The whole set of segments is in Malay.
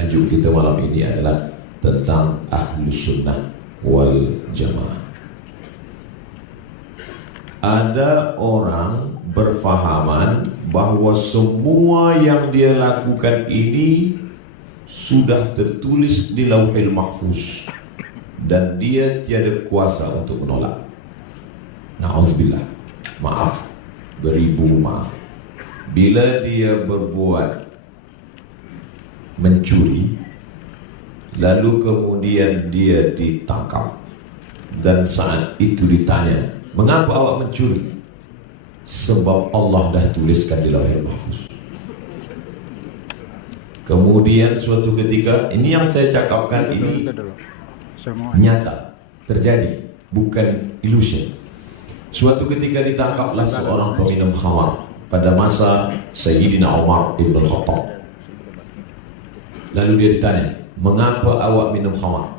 Tajuk kita malam ini adalah tentang Ahlus Sunnah wal Jamaah. Ada orang berfahaman bahwa semua yang dia lakukan ini sudah tertulis di Lauhil Mahfuz dan dia tiada kuasa untuk menolak. Na'udzubillah, maaf, beribu maaf. Bila dia berbuat mencuri, lalu kemudian dia ditangkap, dan saat itu ditanya, mengapa awak mencuri? Sebab Allah dah tuliskan di Lauhil Mahfuz. Kemudian suatu ketika, ini yang saya cakapkan ini nyata, terjadi, bukan illusion. Suatu ketika ditangkaplah seorang peminum khamar pada masa Sayyidina Umar ibn Khattab. Lalu dia ditanya, mengapa awak minum khamar?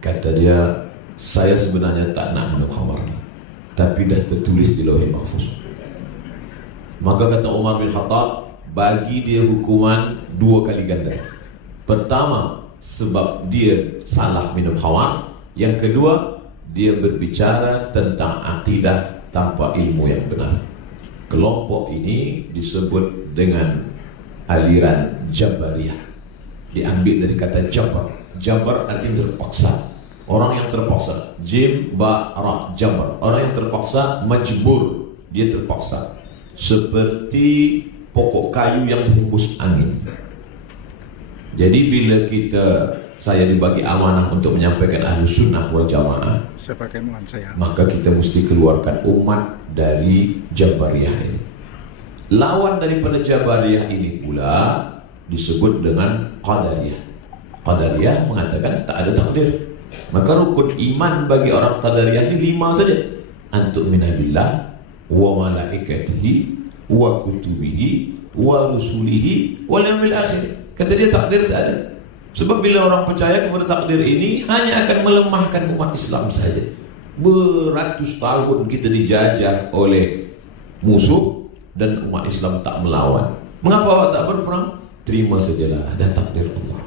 Kata dia, saya sebenarnya tak nak minum khamar, tapi dah tertulis di Lauhil Mahfuz. Maka kata Umar bin Khattab, bagi dia hukuman 2 kali ganda. Pertama, sebab dia salah minum khamar. Yang kedua, dia berbicara tentang akidah tanpa ilmu yang benar. Kelompok ini disebut dengan aliran Jabariyah. Diambil dari kata Jabar. Jabar artinya terpaksa. Orang yang terpaksa, jim, ba, ra, jabar. Orang yang terpaksa, majbur, dia terpaksa. Seperti pokok kayu yang dihembus angin. Jadi bila saya dibagi amanah untuk menyampaikan Ahlus Sunnah wal Jamaah, maka kita mesti keluarkan umat dari Jabariyah ini. Lawan daripada Jabariyah ini pula disebut dengan Qadariyah. Qadariyah mengatakan tak ada takdir. Maka rukun iman bagi orang Qadariyah ini 5 saja. Antuk minabillah wa malaikatihi wa kutubihi wa rusulihi wal yaumil akhir. Kata dia takdir tak ada. Sebab bila orang percaya kepada takdir ini hanya akan melemahkan umat Islam saja. Beratus tahun kita dijajah oleh musuh dan umat Islam tak melawan. Mengapa awak tak berperang? Terima sajalah, ada takdir Allah.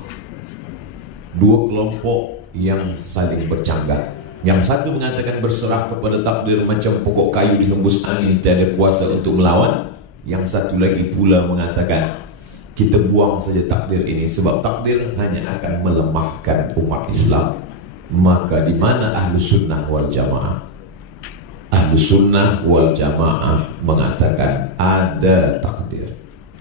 2 kelompok yang saling bercanggah. Yang satu mengatakan berserah kepada takdir macam pokok kayu dihembus angin, tiada kuasa untuk melawan. Yang satu lagi pula mengatakan kita buang saja takdir ini sebab takdir hanya akan melemahkan umat Islam. Maka di mana Ahlus Sunnah wal Jamaah? Ahlus Sunnah wal Jamaah mengatakan ada takdir,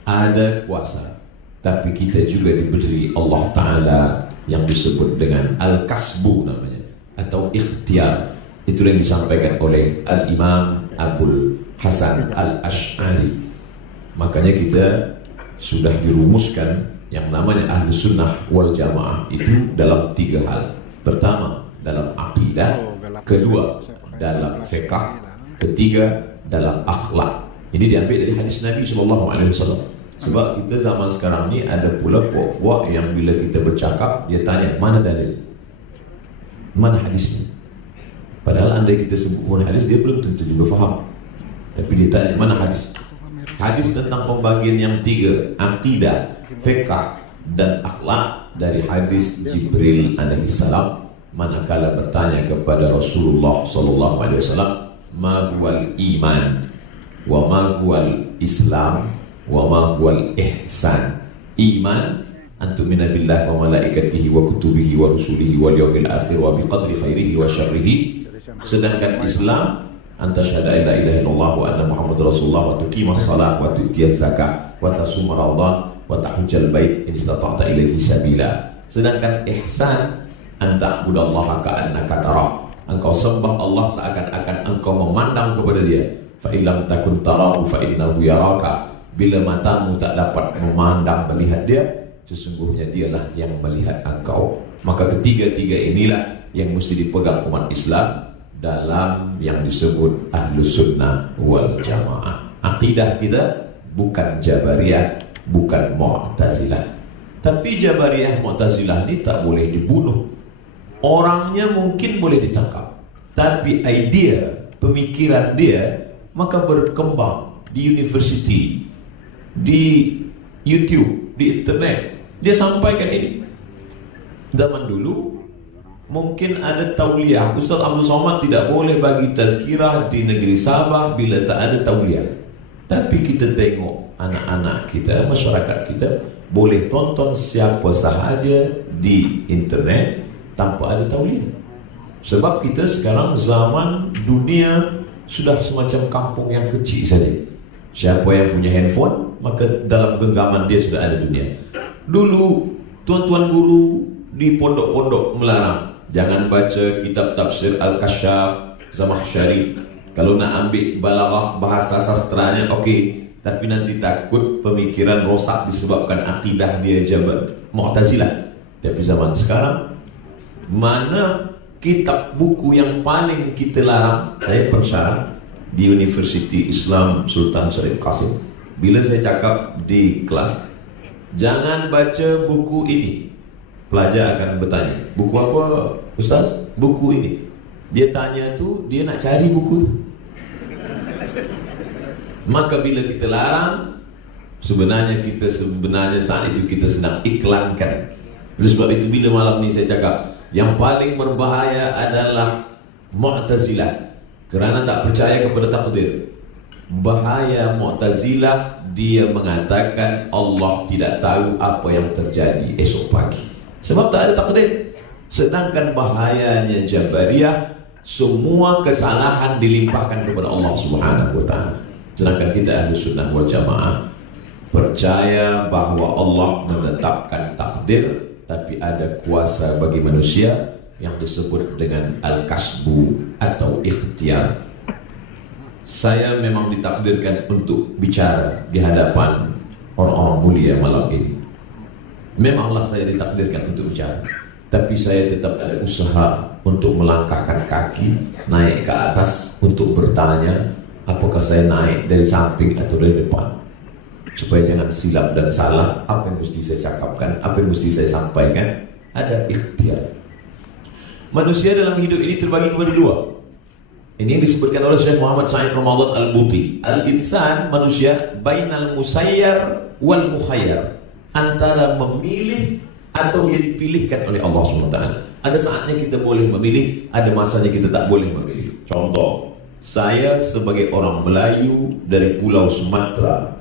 ada kuasa, tapi kita juga diberi Allah Ta'ala yang disebut dengan Al-Kasbu namanya, atau ikhtiar. Itu yang disampaikan oleh Al-Imam Abul Hasan Al-Ash'ari. Makanya kita sudah dirumuskan yang namanya Ahlus Sunnah wal Jamaah itu dalam 3 hal. Pertama, dalam akidah. Kedua, dalam fiqh. Ketiga, dalam akhlak. Ini diambil dari hadis Nabi SAW. Sebab kita zaman sekarang ni ada pula puak-puak yang bila kita bercakap, dia tanya, mana dalil? Mana hadisnya? Padahal andai kita sebut pun hadis, dia belum tentu juga faham. Tapi dia tanya, mana hadis? Hadis tentang pembagian yang 3, akidah, fiqh, dan akhlak dari hadis Jibril alaihissalam. Manakala bertanya kepada Rasulullah SAW, ma huwal iman, wa ma huwal islam, wa ma huwal ihsan. Iman, antumina billah wa malaikatihi wa kutubihi wa rusulihi wal yawmil akhir wa biqadri khairihi wa syarrihi. Sedangkan Islam, anta syahada ila ilaha illallah wa anna Muhammad Rasulullah wa tuqimas salat wa tu'tiyaz zakat wa tasum ramadan wa tahujjal bait in istata'ta ilaihi sabila. Sedangkan ihsan, anta ta'budallaha ka'annaka tarah. Engkau sembah Allah seakan-akan engkau memandang kepada dia. Fa illam takun tarahu fa innahu yaraka. Bila matamu tak dapat memandang melihat dia, sesungguhnya dialah yang melihat engkau. Maka ketiga-tiga inilah yang mesti dipegang umat Islam dalam yang disebut Ahlus Sunnah wal Jamaah. Akidah kita bukan Jabariyah, bukan Mu'tazilah. Tapi Jabariyah, Mu'tazilah ini tak boleh dibunuh. Orangnya mungkin boleh ditangkap, tapi idea, pemikiran dia maka berkembang di university, di YouTube, di internet, Dia sampaikan ini. Zaman dulu mungkin ada tauliah. Ustaz Abdul Somad tidak boleh bagi tazkirah di negeri Sabah bila tak ada tauliah. Tapi kita tengok anak-anak kita, masyarakat kita boleh tonton siapa sahaja di internet tanpa ada tauliah. Sebab kita sekarang zaman dunia sudah semacam kampung yang kecil saja. Siapa yang punya handphone, maka dalam genggaman dia sudah ada dunia. Dulu tuan-tuan guru di pondok-pondok melarang, jangan baca kitab tafsir Al-Kasyaf, Zamakhsyari. Kalau nak ambil balaghah bahasa sastranya okey, tapi nanti takut pemikiran rosak disebabkan akidah dia Mu'tazilah. Tapi zaman sekarang, mana kitab buku yang paling kita larang? Saya pensyarah di Universiti Islam Sultan Syarif Qasim. Bila saya cakap di kelas, jangan baca buku ini, pelajar akan bertanya, buku apa Ustaz? Buku ini. Dia tanya tu, dia nak cari buku tu. Maka bila kita larang, sebenarnya saat itu kita sedang iklankan. Oleh sebab itu bila malam ni saya cakap, yang paling berbahaya adalah Mu'tazilah, kerana tak percaya kepada takdir. Bahaya Mu'tazilah, dia mengatakan Allah tidak tahu apa yang terjadi esok pagi, sebab tak ada takdir. Sedangkan bahayanya Jabariyah, semua kesalahan dilimpahkan kepada Allah Subhanahu wa ta'ala. Sedangkan kita Ahlus Sunnah wal Jamaah percaya bahwa Allah menetapkan takdir, tapi ada kuasa bagi manusia yang disebut dengan al-kasbu atau ikhtiar. Saya memang ditakdirkan untuk bicara di hadapan orang-orang mulia malam ini. Memanglah saya ditakdirkan untuk bicara, tapi saya tetap ada usaha untuk melangkahkan kaki naik ke atas untuk bertanya, apakah saya naik dari samping atau dari depan, supaya jangan silap dan salah apa yang mesti saya cakapkan, apa yang mesti saya sampaikan. Ada ikhtiar. Manusia dalam hidup ini terbagi kepada dua. Ini yang disebutkan oleh Syekh Muhammad Sa'id Ramadan Al-Buti. Al-insan, manusia, bainal musayyar wal mukhayyar, antara memilih atau yang dipilihkan oleh Allah SWT. Ada saatnya kita boleh memilih, ada masanya kita tak boleh memilih. Contoh, saya sebagai orang Melayu dari Pulau Sumatera,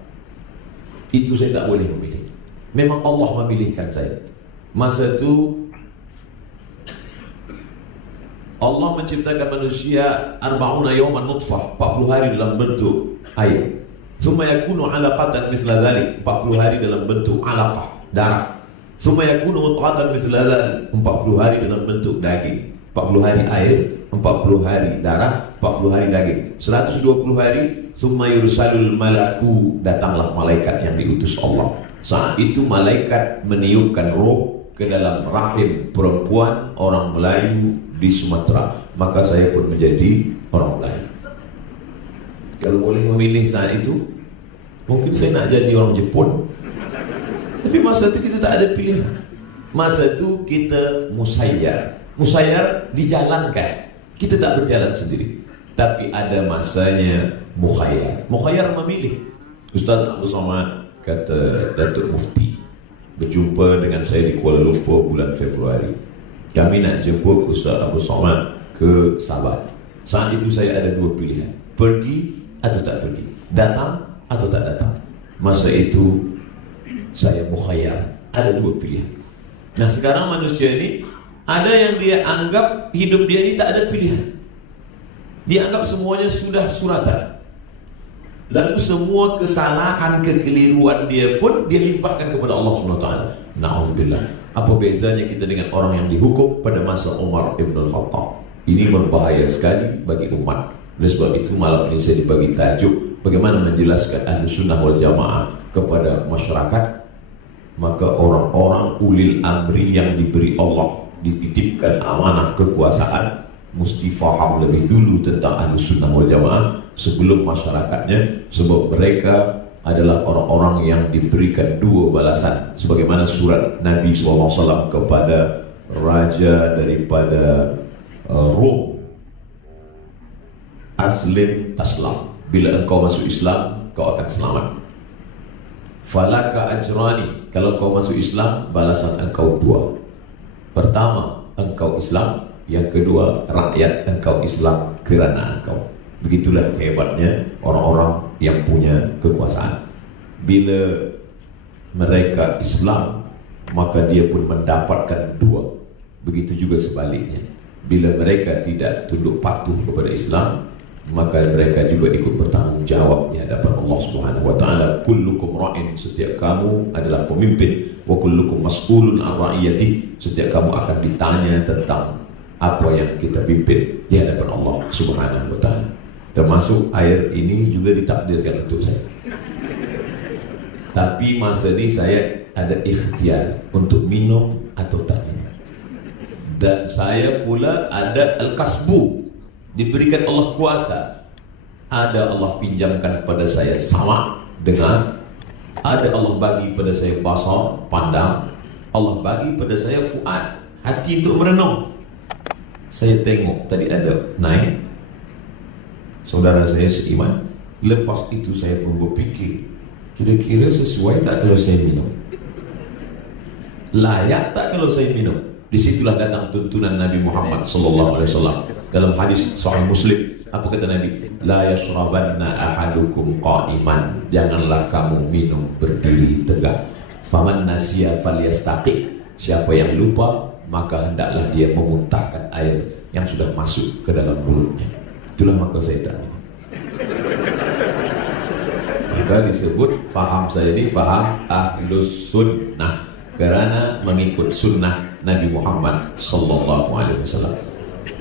itu saya tak boleh memilih. Memang Allah memilihkan saya. Masa itu Allah menciptakan manusia 40 yawman nutfah, 40 hari dalam bentuk air. Summa yakunu 'alaqatan mithla dhalik, 40 hari dalam bentuk 'alaqah, darah. Summa yakunu mudghatan mithla dhalik, 40 hari dalam bentuk daging. 40 hari air, 40 hari darah, 40 hari daging. 120 hari, summa yursalul malaku, datanglah malaikat yang diutus Allah. Saat itu malaikat meniupkan roh ke dalam rahim perempuan orang Melayu di Sumatera, maka saya pun menjadi orang Melayu. Kalau boleh memilih saat itu, mungkin saya nak jadi orang Jepun. Tapi masa itu kita tak ada pilihan. Masa itu kita musayyar. Musayyar dijalankan. Kita tak berjalan sendiri. Tapi ada masanya mukhayyar. Mukhayyar memilih. Ustaz Abdul Somad, kata Datuk Mufti, berjumpa dengan saya di Kuala Lumpur bulan Februari. Kami nak jemput Ustaz Abdul Somad ke Sabah. Saat itu saya ada dua pilihan, pergi atau tak pergi, datang atau tak datang. Masa itu saya mukhayyar, ada dua pilihan. Nah sekarang manusia ini, ada yang dia anggap hidup dia ini tak ada pilihan. Dia anggap semuanya sudah suratan. Lalu semua kesalahan, kekeliruan dia pun dia limpahkan kepada Allah SWT. Na'udzubillah. Apa bezanya kita dengan orang yang dihukum pada masa Umar Ibn Al-Khattab? Ini berbahaya sekali bagi umat. Oleh sebab itu malam ini saya dibagi tajuk bagaimana menjelaskan Ahlus Sunnah wal Jamaah kepada masyarakat. Maka orang-orang ulil amri yang diberi Allah, dititipkan amanah kekuasaan, mesti faham lebih dulu tentang Ahlus Sunnah wal Jamaah sebelum masyarakatnya, sebab mereka adalah orang-orang yang diberikan dua balasan, sebagaimana surat Nabi SAW kepada raja daripada Rom, aslim taslam, bila engkau masuk Islam kau akan selamat. Falaka ajrani, kalau kau masuk Islam balasan engkau dua. Pertama, engkau Islam. Yang kedua, rakyat engkau Islam kerana engkau. Begitulah hebatnya orang-orang yang punya kekuasaan. Bila mereka Islam, maka dia pun mendapatkan dua. Begitu juga sebaliknya. Bila mereka tidak tunduk patuh kepada Islam, maka mereka juga ikut bertanggung jawab di hadapan Allah Subhanahu wa taala. Kullukum ra'in, setiap kamu adalah pemimpin, wa kullukum mas'ulun an ra'iyati, setiap kamu akan ditanya tentang apa yang kita pimpin di hadapan Allah Subhanahu wa taala. Termasuk air ini juga ditakdirkan untuk saya. Tapi masa ini saya ada ikhtiar untuk minum atau tak minum. Dan saya pula ada al-kasbu, diberikan Allah kuasa. Ada Allah pinjamkan pada saya sama dengan, ada Allah bagi pada saya basar, pandang. Allah bagi pada saya fuad, hati untuk merenung. Saya tengok tadi ada naik saudara saya seiman. Lepas itu saya pun berfikir, kira-kira sesuai tak kalau saya minum? Layak tak kalau saya minum? Disitulah datang tuntunan Nabi Muhammad SAW dalam hadis Sahih Muslim. Apa kata Nabi? La yashrabanna ahadukum qa'iman, janganlah kamu minum berdiri tegak. Faman nasiya falyastaqi, siapa yang lupa maka hendaklah dia memuntahkan air yang sudah masuk ke dalam mulutnya. Itulah maka saya tak minum. Maka disebut faham saya ini faham ahlus sunnah, kerana mengikut sunnah Nabi Muhammad sallallahu alaihi wasallam.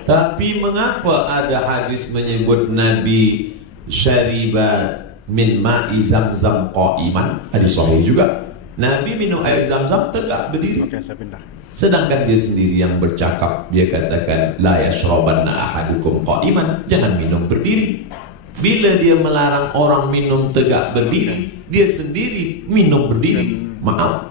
Tapi mengapa ada hadis menyebut Nabi syariba min ma'i zamzam qa'iman? Hadis sahih juga. Nabi minum air Zamzam tegak berdiri. Oke, saya pindah. Sedangkan dia sendiri yang bercakap, dia katakan la yashrabanna ahadukum qa'iman, jangan minum berdiri. Bila dia melarang orang minum tegak berdiri, dia sendiri minum berdiri. Maaf,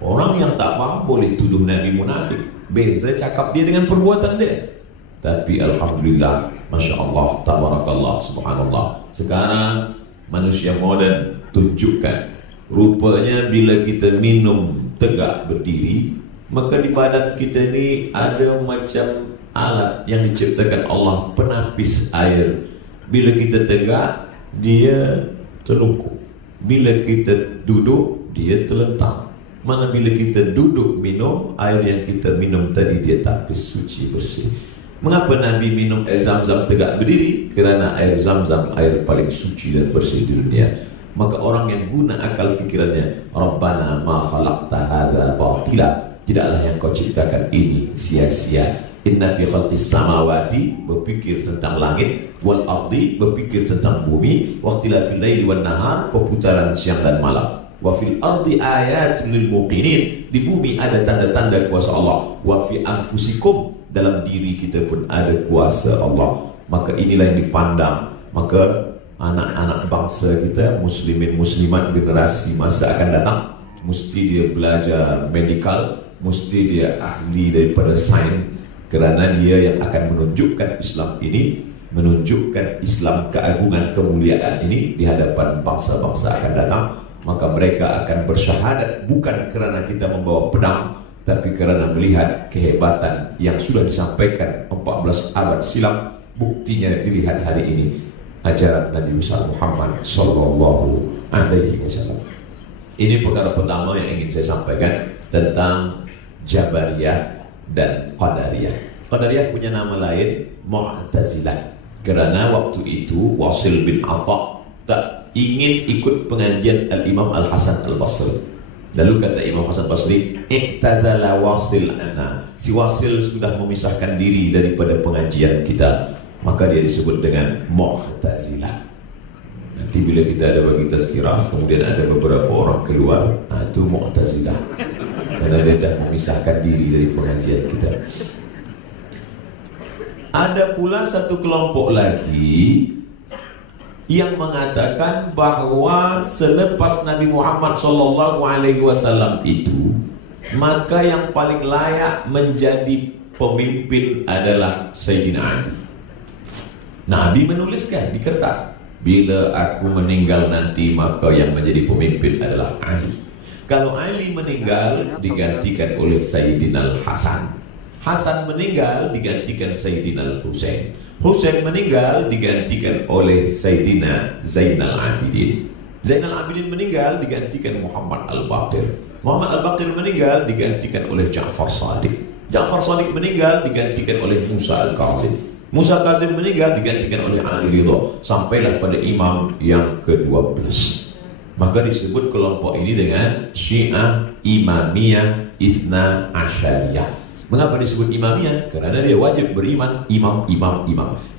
orang yang tak faham boleh tuduh Nabi munafik. Beza cakap dia dengan perbuatan dia. Tapi alhamdulillah, masya Allah, tabarakallah, subhanallah. Sekarang manusia moden tunjukkan, rupanya bila kita minum tegak berdiri, maka di badan kita ni ada macam alat yang diciptakan Allah, penapis air. Bila kita tegak, dia terlungkup. Bila kita duduk, dia terlentang. Mana bila kita duduk minum, air yang kita minum tadi dia tapis suci bersih. Mengapa Nabi minum air Zamzam tegak berdiri? Kerana air Zamzam air paling suci dan bersih di dunia. Maka orang yang guna akal fikirannya, Rabbana ma khalaqta hadza batila, tidaklah yang kau ciptakan ini sia-sia. Inna fi khalqis samawati, berfikir tentang langit, wal ardi, berfikir tentang bumi, wa ikhtilafil laili wan nahar, perputaran siang dan malam. Wa fil ardi ayatun lil muqinin, di bumi ada tanda-tanda kuasa Allah. Wa fi anfusikum, dalam diri kita pun ada kuasa Allah. Maka inilah yang dipandang. Maka anak-anak bangsa kita, muslimin muslimat generasi masa akan datang, mesti dia belajar medical, mesti dia ahli daripada sains, kerana dia yang akan menunjukkan Islam ini, menunjukkan Islam keagungan kemuliaan ini di hadapan bangsa-bangsa akan datang. Maka mereka akan bersyahadat bukan kerana kita membawa pedang, tapi kerana melihat kehebatan yang sudah disampaikan 14 abad silam. Buktinya dilihat hari ini, ajaran Nabi Muhammad sallallahu alaihi wasallam. Ini perkara pertama yang ingin saya sampaikan tentang Jabariyah dan Qadariyah. Qadariyah punya nama lain Mu'tazilah, kerana waktu itu Wasil bin Atha tak ingin ikut pengajian Al-Imam Al-Hasan Al-Basri. Lalu kata Imam Hasan Basri, iktazala Wasil ana, si Wasil sudah memisahkan diri daripada pengajian kita, maka dia disebut dengan Mu'tazilah. Nanti bila kita ada bagi tazkirah, kemudian ada beberapa orang keluar, itu Mu'tazilah, karena dia dah memisahkan diri dari pengajian kita. Ada pula satu kelompok lagi yang mengatakan bahawa selepas Nabi Muhammad SAW itu, maka yang paling layak menjadi pemimpin adalah Sayyidina Ali. Nabi menuliskan di kertas, bila aku meninggal nanti maka yang menjadi pemimpin adalah Ali. Kalau Ali meninggal digantikan oleh Sayyidina Hasan. Hasan meninggal digantikan Sayyidina Husain. Husain meninggal digantikan oleh Sayyidina Zainal Abidin. Zainal Abidin meninggal digantikan Muhammad Al-Baqir. Muhammad Al-Baqir meninggal digantikan oleh Ja'far Shadiq. Ja'far Shadiq meninggal digantikan oleh Musa Al-Kazim. Musa Al-Kazim meninggal digantikan oleh Ali Ridha, sampailah pada imam yang ke-12. Maka disebut kelompok ini dengan Syiah Imamiyah Itsna Asyariyah. Mengapa disebut Imamiyah? Karena dia wajib beriman imam.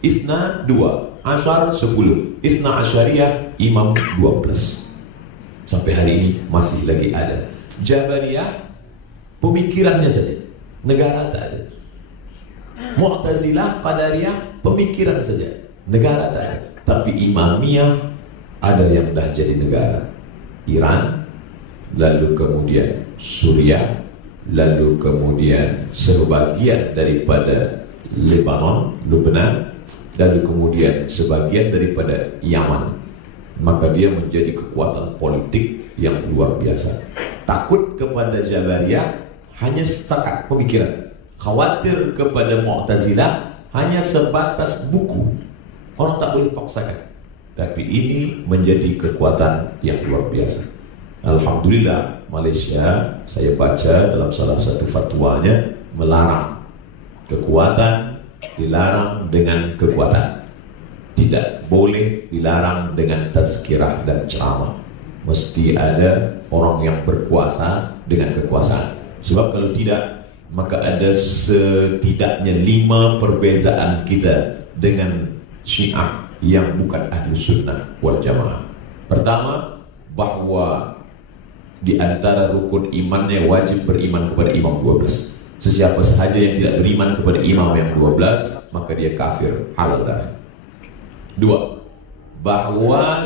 Itsna 2, Asyar 10, Itsna Asyariyah imam 12. Sampai hari ini masih lagi ada. Jabariyah pemikirannya saja, negara tak ada. Mu'tazilah, Qadariyah pemikiran saja, negara tak ada. Tapi Imamiyah ada yang dah jadi negara. Iran, lalu kemudian Suriah, lalu kemudian sebagian daripada Lebanon, Lebanon, lalu kemudian sebagian daripada Yaman. Maka dia menjadi kekuatan politik yang luar biasa. Takut kepada Jabariyah hanya setakat pemikiran. Khawatir kepada Mu'tazilah hanya sebatas buku. Orang tak boleh paksakan. Tapi ini menjadi kekuatan yang luar biasa. Alhamdulillah, Malaysia, saya baca dalam salah satu fatwanya melarang kekuatan, dilarang dengan kekuatan. Tidak boleh dilarang dengan tazkirah dan ceramah. Mesti ada orang yang berkuasa dengan kekuasaan. Sebab kalau tidak, maka ada setidaknya 5 perbezaan kita dengan Syiah yang bukan ahli sunnah wal jamaah. Pertama, bahwa di antara rukun imannya wajib beriman kepada imam 12. Sesiapa sahaja yang tidak beriman kepada imam yang 12, maka dia kafir, halal darah. 2, bahwa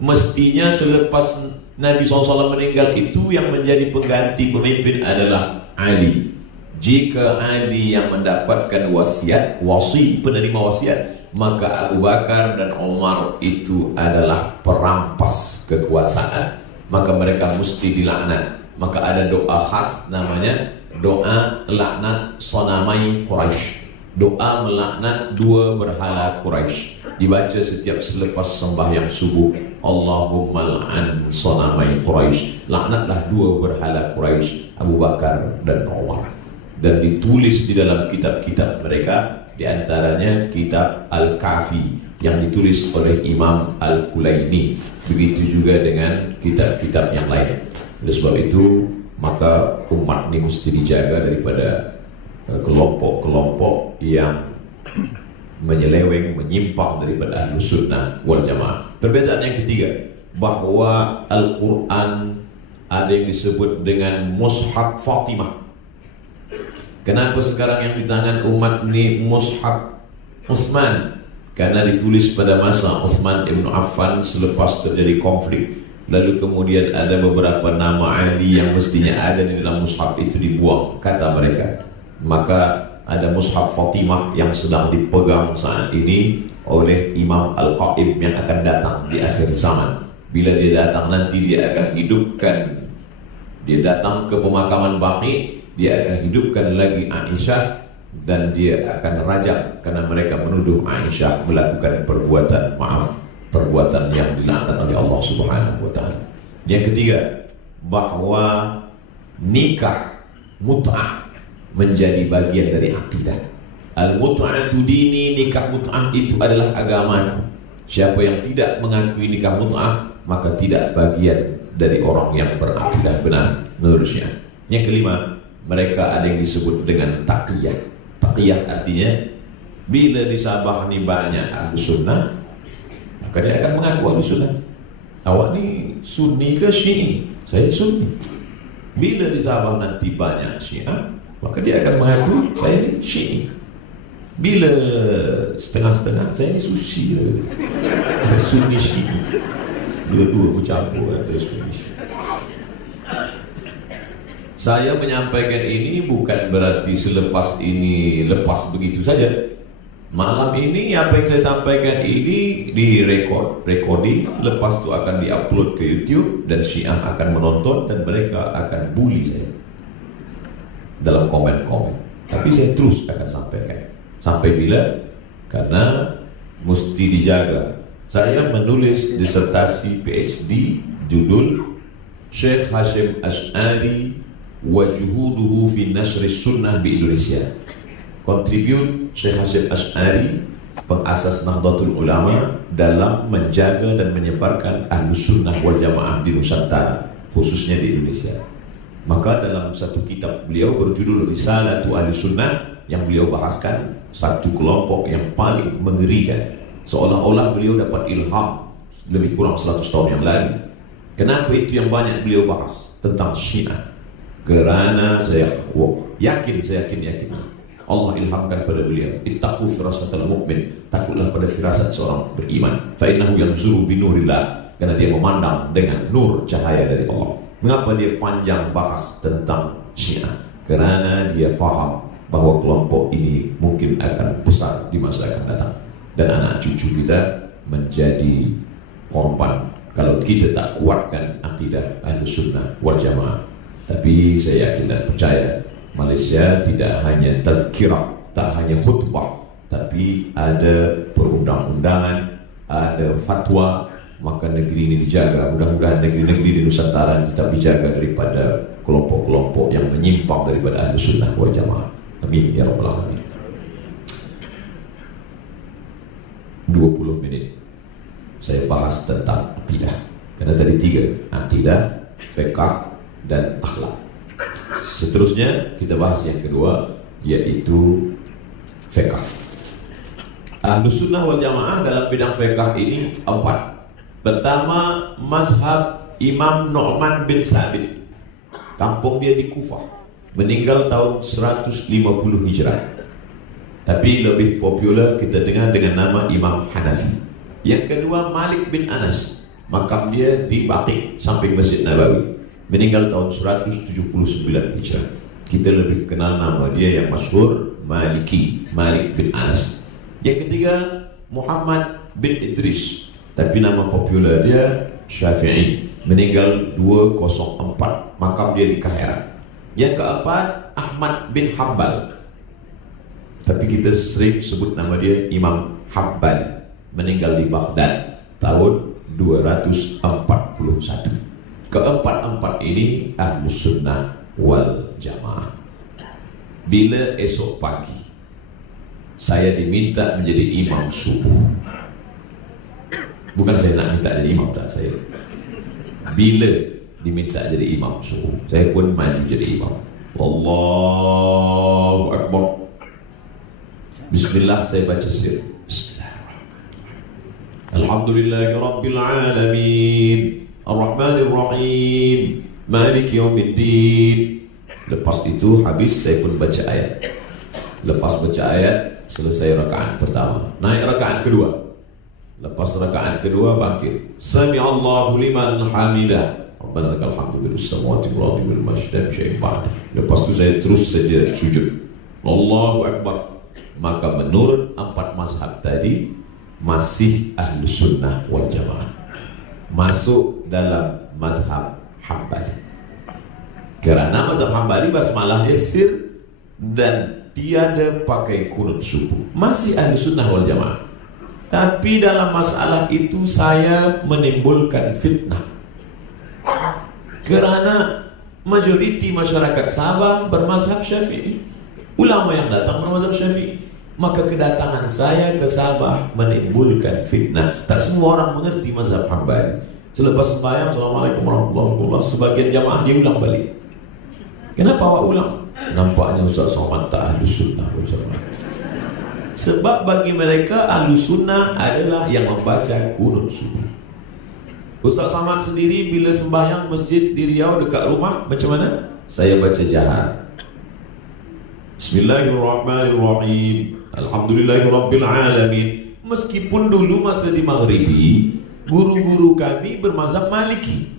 mestinya selepas Nabi SAW meninggal itu yang menjadi pengganti pemimpin adalah Ali. Jika Ali yang mendapatkan wasiat, wasi, penerima wasiat, maka Abu Bakar dan Umar itu adalah perampas kekuasaan. Maka mereka mesti dilaknat. Maka ada doa khas namanya doa laknat sonamai Quraisy. Doa melaknat 2 berhala Quraisy. Dibaca setiap selepas sembahyang subuh. Allahumma la'an sonamai Quraisy. Laknatlah 2 berhala Quraisy, Abu Bakar dan Umar. Dan ditulis di dalam kitab-kitab mereka, di antaranya kitab Al-Kafi yang ditulis oleh Imam Al-Kulaini. Begitu juga dengan kitab-kitab yang lain. Oleh sebab itu, maka umat ini mesti dijaga daripada kelompok-kelompok yang menyeleweng, menyimpang daripada ahlu sunnah wal jamaah. Perbezaan yang ketiga, bahwa Al-Quran ada yang disebut dengan Mushaf Fatimah. Kenapa sekarang yang di tangan umat ini Mushaf Utsman? Karena ditulis pada masa Utsman ibn Affan selepas terjadi konflik. Lalu kemudian ada beberapa nama Ali yang mestinya ada di dalam mushaf itu dibuang, kata mereka. Maka ada Mushaf Fatimah yang sedang dipegang saat ini oleh Imam Al-Qaim yang akan datang di akhir zaman. Bila dia datang nanti dia akan hidupkan, dia datang ke pemakaman Baqi, dia akan hidupkan lagi Aisyah dan dia akan rajam karena mereka menuduh Aisyah melakukan perbuatan yang dilaknat oleh Allah Subhanahu wa taala. Yang ketiga, bahwa nikah mut'ah menjadi bagian dari akidah. Al-mut'atu dini, nikah mut'ah itu adalah agamaku. Siapa yang tidak mengakui nikah mut'ah, maka tidak bagian dari orang yang berakidah benar menurut Syiah. Yang kelima, mereka ada yang disebut dengan taqiyah. Taqiyah artinya bila di Sabah ni banyak ahlu sunnah, maka dia akan mengaku ahlu sunnah. Awak ni sunni ke syi'i? Saya sunni. Bila di Sabah nanti banyak Syiah, maka dia akan mengaku saya ni syi'i. Bila setengah-setengah, saya ni sushi. Sunni syi'i, dua-dua bercampur ada sunni syi'i. Saya menyampaikan ini bukan berarti selepas ini lepas begitu saja. Malam ini apa yang saya sampaikan ini recording, lepas itu akan diupload ke YouTube dan Syiah akan menonton dan mereka akan bully saya dalam komen-komen. Tapi saya terus akan sampaikan. Sampai bila? Karena mesti dijaga. Saya menulis disertasi PhD judul Syekh Hashim Asy'ari wa juhuduhu fi nasri sunnah di Indonesia. Kontribut Syekh Hashim Asy'ari, pengasas Nahdlatul Ulama, dalam menjaga dan menyebarkan Ahlus Sunnah wal Jamaah di Nusantara, khususnya di Indonesia. Maka dalam satu kitab beliau berjudul Risalatu Ahlus Sunnah, yang beliau bahaskan satu kelompok yang paling mengerikan, seolah-olah beliau dapat ilham lebih kurang 100 tahun yang lalu. Kenapa itu yang banyak beliau bahas tentang Syiah? Kerana saya yakin Allah ilhamkan pada beliau, ittaqu firasatal mu'min, takutlah pada firasat seorang beriman, fa innahu yanzuru bi nurillah, karena dia memandang dengan nur cahaya dari Allah. Mengapa dia panjang bahas tentang Syiah? Kerana dia faham bahwa kelompok ini mungkin akan besar di masa akan datang, dan anak cucu kita menjadi korban kalau kita tak kuatkan akidah Ahlus Sunnah wal Jamaah. Tapi saya yakin dan percaya Malaysia tidak hanya tazkirah, tak hanya khutbah, tapi ada perundang-undangan, ada fatwa. Maka negeri ini dijaga. Mudah-mudahan negeri-negeri di Nusantara tetap dijaga daripada kelompok-kelompok yang menyimpang daripada Ahlus Sunnah wal Jamaah. Amin ya rabbal alamin. 20 menit saya bahas tentang akidah. Karena tadi 3, akidah, fiqh, dan akhlak. Seterusnya kita bahas yang kedua, yaitu fiqh. Ahlus Sunnah wal Jamaah dalam bidang fiqh ini 4. Pertama, mazhab Imam Nu'man bin Sabit. Kampung dia di Kufah, meninggal tahun 150 Hijrah. Tapi lebih popular kita dengar dengan nama Imam Hanafi. Yang kedua, Malik bin Anas. Makam dia di Baqi, samping Masjid Nabawi, meninggal tahun 179 Hijrah. Kita lebih kenal nama dia yang masyhur Maliki, Malik bin Anas. Yang ketiga, Muhammad bin Idris, tapi nama popular dia Syafi'i, meninggal 204, makam dia di Kahira. Yang keempat, Ahmad bin Hanbal, tapi kita sering sebut nama dia Imam Hanbal, meninggal di Baghdad tahun 241. Keempat-empat ini Ahlus Sunnah wal Jamaah. Bila esok pagi saya diminta menjadi imam subuh, bukan saya nak minta jadi imam, tak, saya bila diminta jadi imam subuh, saya pun maju jadi imam. Allahu Akbar. Bismillah, saya baca sir. Bismillahirrahmanirrahim. Alhamdulillahi Rabbil Alamin, Ar-Rahmanir-Rahim, Malik Yawmiddin. Lepas itu habis, saya pun baca ayat. Lepas baca ayat, selesai rakaat pertama, naik rakaat kedua. Lepas rakaat kedua bangkit, Sami'allahu liman hamidah, Rabbana lakal hamdu bil samawati wal ardi wal masjid syai'in ba'd. Lepas itu saya terus saja sujud, Allahu Akbar. Maka menurut 4 mazhab tadi, masih Ahlus Sunnah wal Jamaah, masuk dalam mazhab Hambali. Kerana mazhab Hambali basmalahnya sir dan tiada pakai kunut subuh, masih Ahlus Sunnah wal Jamaah. Tapi dalam masalah itu saya menimbulkan fitnah, kerana majoriti masyarakat Sabah bermazhab Syafi'i, ulama yang datang bermazhab Syafi'i. Maka kedatangan saya ke Sabah menimbulkan fitnah. Tak semua orang mengerti mazhab Hambali. Selepas sembahyang, Assalamualaikum warahmatullahi wabarakatuh, sebagian jamaah dia ulang balik. Kenapa awak ulang? Nampaknya Ustaz Somad tak Ahlus Sunnah wal Jamaah. Sebab bagi mereka Ahlus Sunnah adalah yang membaca kunut subuh. Ustaz Somad sendiri bila sembahyang masjid di Riau dekat rumah, macam mana? Saya baca jahar. Bismillahirrahmanirrahim, Alhamdulillahirabbil alamin. Meskipun dulu masa di Maghribi, guru-guru kami bermazhab Maliki.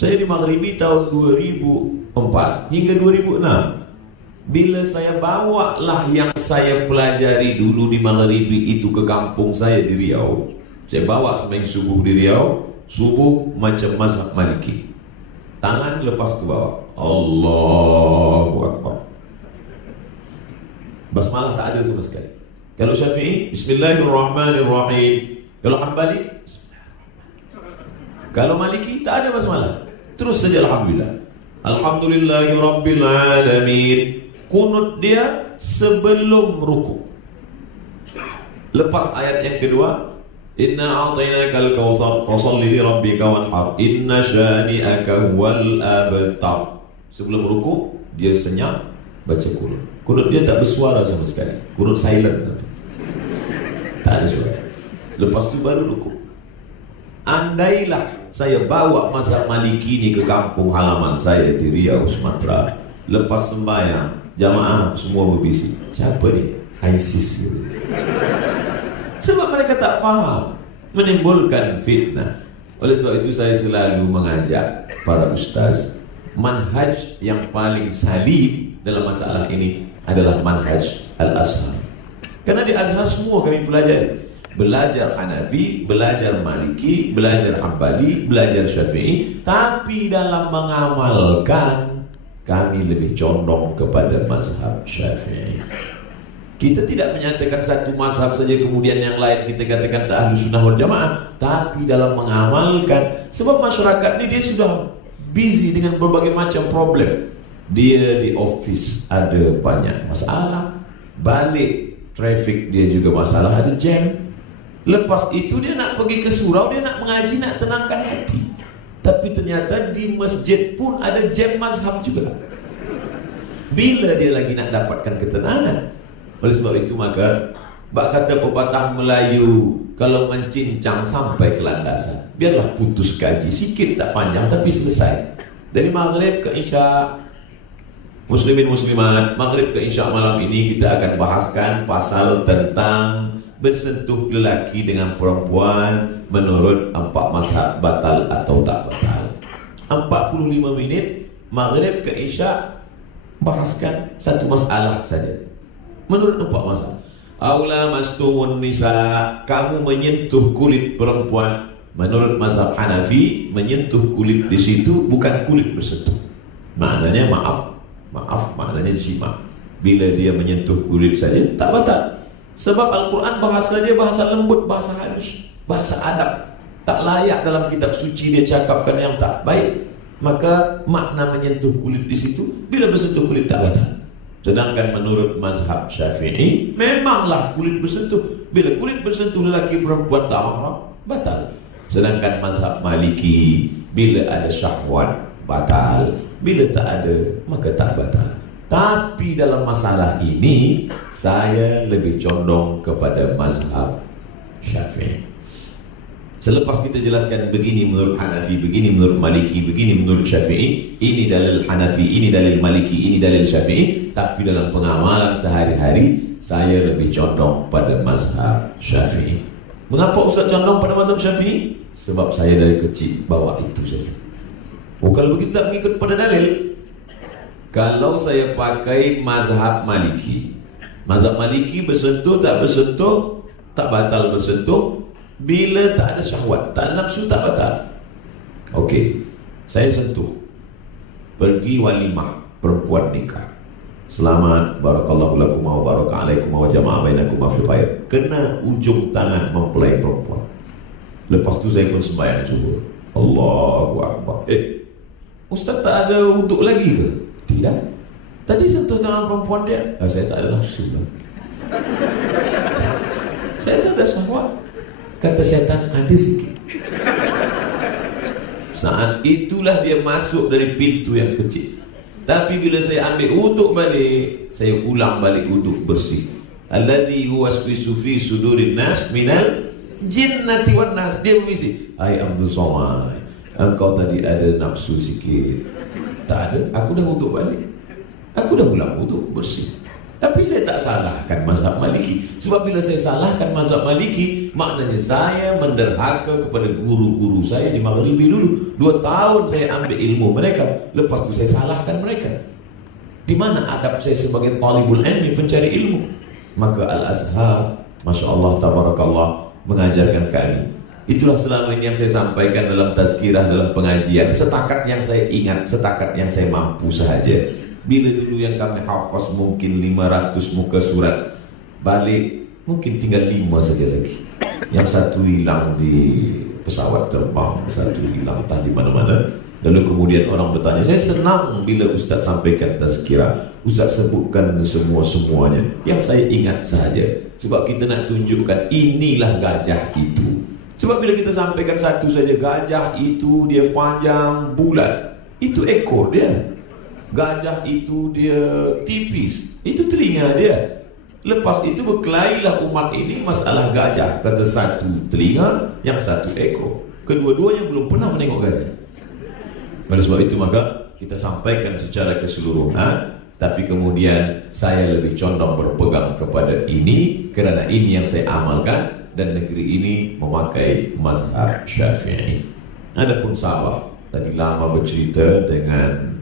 Saya di Maghribi tahun 2004 hingga 2006. Bila saya bawalah yang saya pelajari dulu di Maghribi itu ke kampung saya di Riau, saya bawa sembahing subuh di Riau, subuh macam mazhab Maliki, tangan lepas ke bawah, Allahu Akbar, basmalah tak ada sama sekali. Kalau Syafi'i, Bismillahirrahmanirrahim. Kalau Hanbali, kalau Maliki tak ada basmalah, terus saja Alhamdulillah, Alhamdulillahi Rabbil Alamin. Kunut dia sebelum ruku. Lepas ayat yang kedua, Inna a'tainakal kautsar fasholli li rabbika wanhar inna syani'aka huwal abtar. Sebelum ruku dia senyap baca kunut. Kunut dia tak bersuara sama sekali. Kunut silent. Tak ada suara. Lepas tu baru ruku. Andailah saya bawa mazhab Maliki ni ke kampung halaman saya di Riau, Sumatera, lepas sembahyang jamaah semua berbisik, siapa ni? ISIS. Sebab mereka tak faham, menimbulkan fitnah. Oleh sebab itu saya selalu mengajak para ustaz, manhaj yang paling salim dalam masalah ini adalah manhaj Al-Azhar. Karena di Azhar semua kami pelajari, belajar Hanafi, belajar Maliki, belajar Hambali, belajar Syafi'i, tapi dalam mengamalkan kami lebih condong kepada mazhab Syafi'i. Kita tidak menyatakan satu mazhab saja kemudian yang lain kita katakan tak Ahlus Sunnah wal Jamaah, tapi dalam mengamalkan, sebab masyarakat ini dia sudah busy dengan berbagai macam problem. Dia di office ada banyak masalah, balik traffic dia juga masalah, ada jam. Lepas itu dia nak pergi ke surau, dia nak mengaji, nak tenangkan hati. Tapi ternyata di masjid pun ada jam mazhab juga. Bila dia lagi nak dapatkan ketenangan? Oleh sebab itu maka bak kata pepatah Melayu, kalau mencincang sampai ke landasan, biarlah putus kaji sikit, tak panjang tapi selesai. Dari maghrib ke isya, muslimin muslimat, maghrib ke isya malam ini kita akan bahaskan pasal tentang bersentuh lelaki dengan perempuan menurut 4 mazhab batal atau tak batal. 45 minit maghrib ke isya bahaskan satu masalah saja menurut 4 mazhab. Aula mastumun nisa, kamu menyentuh kulit perempuan. Menurut mazhab Hanafi, menyentuh kulit di situ bukan kulit bersentuh, maknanya maaf maknanya jima. Bila dia menyentuh kulit saja tak batal. Sebab Al-Quran bahasa dia bahasa lembut, bahasa halus, bahasa adab. Tak layak dalam kitab suci dia cakapkan yang tak baik. Maka makna menyentuh kulit di situ, bila bersentuh kulit tak batal. Sedangkan menurut mazhab Syafi'i, memanglah kulit bersentuh. Bila kulit bersentuh lelaki perempuan tak mahram, batal. Sedangkan mazhab Maliki, bila ada syahwat, batal. Bila tak ada, maka tak batal. Tapi dalam masalah ini saya lebih condong kepada mazhab Syafi'i. Selepas kita jelaskan begini menurut Hanafi, begini menurut Maliki, begini menurut Syafi'i, ini dalil Hanafi, ini dalil Maliki, ini dalil Syafi'i, tapi dalam pengamalan sehari-hari saya lebih condong pada mazhab Syafi'i. Mengapa Ustaz condong pada mazhab Syafi'i? Sebab saya dari kecil bawa itu saja. Oh, kalau begitu tak mengikut pada dalil. Kalau saya pakai mazhab Maliki, mazhab Maliki bersentuh tak bersentuh, tak batal bersentuh. Bila tak ada syahwat, tak ada nafsu, tak batal. Okey, saya sentuh, pergi walimah perempuan nikah, selamat, barakallahu lakum wa baraka alaikum wa jama'a bainakum fi khair. Kena ujung tangan mempelai perempuan. Lepas tu saya pun sembahyang zuhur. Allahu Akbar. Ustaz tak ada wuduk lagi ke? Tidak. Tadi sentuh tangan perempuan dia, saya tak ada nafsu lah. Saya tak ada syahwat. Kata syaitan, ada sikit. Saat itulah dia masuk dari pintu yang kecil. Tapi bila saya ambil wuduk balik, saya ulang balik wuduk bersih. Alladzi yuwaswisu fi sudurin nas minal jinnati wan nas. Dia berbisik, "Hai Abdul Somad, engkau tadi ada nafsu sikit." Tak ada, aku dah wuduk balik. Aku dah ulang wuduk bersih. Tapi saya tak salahkan mazhab Maliki. Sebab bila saya salahkan mazhab Maliki, maknanya saya menderhaka kepada guru-guru saya di Maghribi dulu. 2 tahun saya ambil ilmu mereka, lepas tu saya salahkan mereka. Di mana adab saya sebagai talibul ilmi, pencari ilmu? Maka Al-Azhar, Masya Allah, Tabarakallah, mengajarkan kami. Itulah selama ini yang saya sampaikan dalam tazkirah, dalam pengajian. Setakat yang saya ingat, setakat yang saya mampu saja. Bila dulu yang kami hafaz mungkin 500 muka surat, balik mungkin tinggal 5 saja lagi. Yang satu hilang di pesawat terbang, satu hilang entah di mana-mana. Lalu kemudian orang bertanya, saya senang bila Ustaz sampaikan tazkirah, Ustaz sebutkan semuanya. Yang saya ingat saja, sebab kita nak tunjukkan inilah gajah itu. Sebab bila kita sampaikan satu saja, gajah itu dia panjang bulat, itu ekor dia. Gajah itu dia tipis, itu telinga dia. Lepas itu berkelailah umat ini masalah gajah. Kata satu telinga, yang satu ekor. Kedua-duanya belum pernah menengok gajah. Oleh sebab itu maka kita sampaikan secara keseluruhan, tapi kemudian saya lebih condong berpegang kepada ini kerana ini yang saya amalkan, dan negeri ini memakai mazhab Syafi'i. Adapun Sabah, tadi lama bercerita dengan